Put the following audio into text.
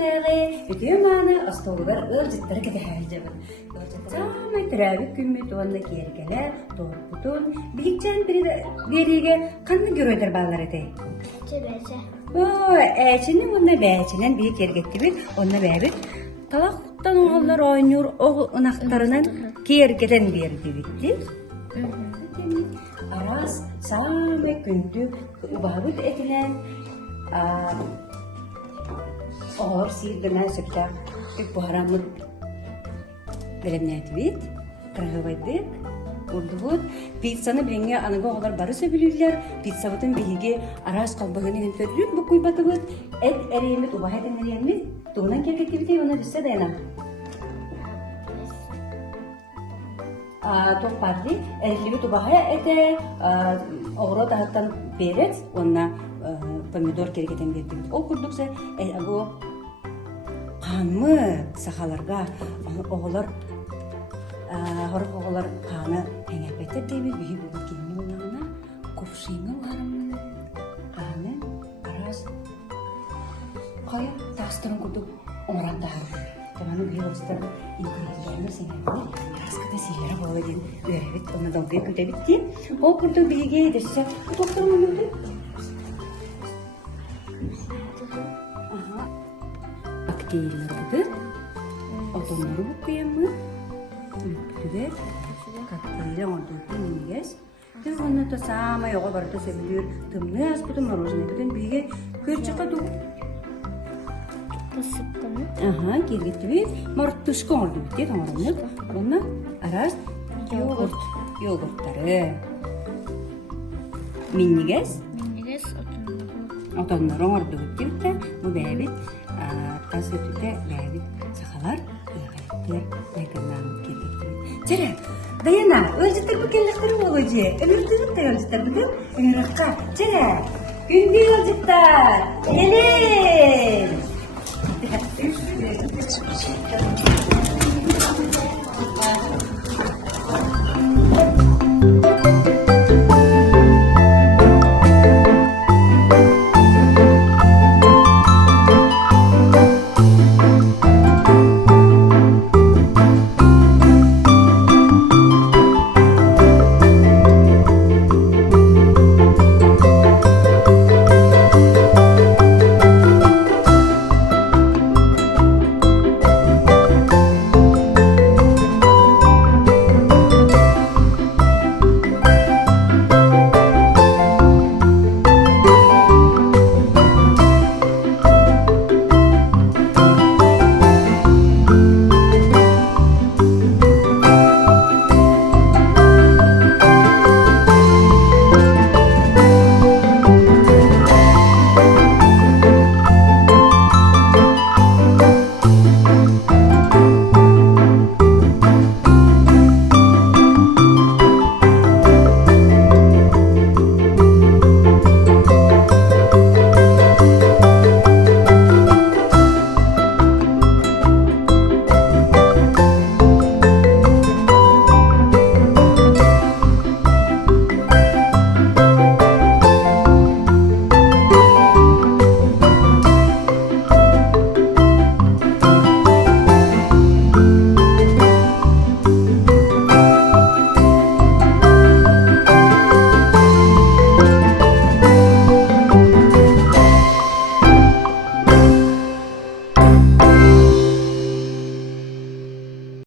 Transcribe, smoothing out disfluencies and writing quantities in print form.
күннәге өтөманы остуолар ылжыттары кетәһәҗәбен. Самай трәбик күммет онда кергеле, торпутун, бикчән бериге канны görөдер баллар эте. Чебәчә. Әчене онда бәченен бик кергетти бит, онда бәбит талактан олар ойнур онактарынан кергеден берди битти. Арас самай күндү бабыт этилен Олар сирдена сөктә күп барамыт белемнәт бит, кыргыбайдык, урдубут, пиццаны биленге аныга олар бары сөбүлүләр, пицца бутын биһиге арас калбыгын төрлүк бу куйбатыбыт, эт эремит убахатын эремит, тугунан келгетибите оны биссе дайнам. Топпарды, эрлибит убахая эте огро тахаттан перец, онна помидор кергетен бердибит. Ол курдукса, бу қамы сахаларга оғылар хорық оғылар қаны әңәпеттер дейбі бүйі бүгін келмей олағына көпшейңі оларымын қаны арас қайы тақстырын күрдік оңыраттағыр таманы бүйі олыстар инкуреттілерімі сеңәбілер арасқыда сейлері болы ден өрәбет оны долгай күлдәбітті ол күрдік бүйіге едірсі тоқтырмын өді Коктейлер буду. Отоннору букуямы. Түбе. Коктейлер ондуктун мигес. Түз онна то самай ого барда сөбүлүр. Тымны аз бутун мороженое бүтүн бүйге көрчөкө ду. Кысыкканы. Кергетиби. Мартышка олду битти тоңорунук. Онна арас йогурттары. Миннигес. Миннигес Отоннору орду битти. Бу бәбит Тазы түте бәбит сахалар ыгайттер бәкіннан келдік. Жәрі, Даяна, өлжеттер бүкелліктері болу же. Өмірдіңіз де өлжеттер бүгін? Өміраққа. Жәрі, күнгі өлжеттер. Елен!